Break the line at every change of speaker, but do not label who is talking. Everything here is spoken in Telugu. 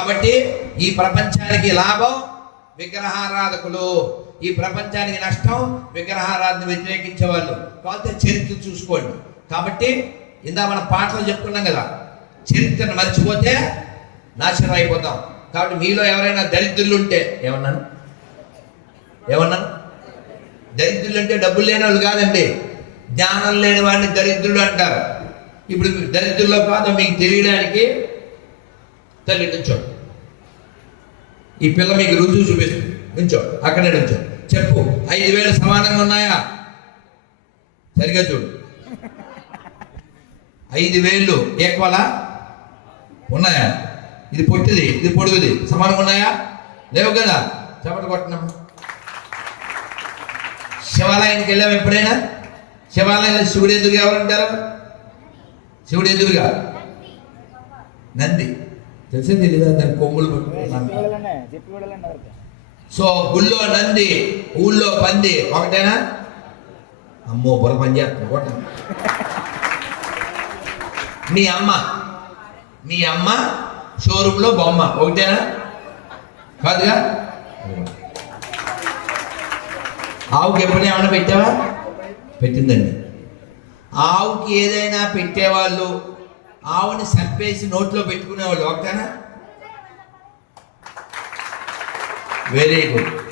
కాబట్టి ఈ ప్రపంచానికి లాభం విగ్రహారాధకులు. ఈ ప్రపంచానికి నష్టం విగ్రహారాధన వ్యతిరేకించే వాళ్ళు కాకపోతే చరిత్ర చూసుకోండి. కాబట్టి ఇందా మనం పాటలు చెప్పుకున్నాం కదా చరిత్రను మర్చిపోతే నాశనం అయిపోతాం. కాబట్టి మీలో ఎవరైనా దరిద్రులు ఉంటే ఏమన్నాను? ఏమన్నాను? దరిద్రులు అంటే డబ్బులు లేని వాళ్ళు కాదండి. జ్ఞానం లేని వాడిని దరిద్రుడు అంటారు. ఇప్పుడు మీరు దరిద్రుల్లో కాదు మీకు తెలియడానికి తల్లి నుంచోడు ఈ పిల్ల మీకు రుజువు చూపిస్తుంది. నుంచో. అక్కడే నుంచో. చెప్పు. ఐదు వేలు సమానంగా ఉన్నాయా? సరిగా చూడు. ఐదు వేలు ఈక్వలా ఉన్నాయా? ఇది పొట్టిది ఇది పొడుగుది. సమానంగా ఉన్నాయా? లేవు కదా? చెప్పట కొట్టినాము శివాలయానికి వెళ్ళాము ఎప్పుడైనా? శివాలయంలో శివుడు ఎదురుగా ఎవరంటారు? శివుడు ఎదురుగా. నంది. తెలిసింది తెలీదా దాని కొమ్ములు సో గుళ్ళో నంది ఊళ్ళో పంది ఒకటేనా? అమ్మో బుర్ర పని కొట్ట మీ అమ్మ మీ అమ్మ షోరూంలో బొమ్మ ఒకటేనా? కాదుగా? ఆవుకి ఎప్పుడైనా ఏమైనా పెట్టావా? పెట్టిందండి. ఆవుకి ఏదైనా పెట్టేవాళ్ళు ఆవుని చంపేసి నోట్లో పెట్టుకునేవాళ్ళు ఒకటేనా? Very good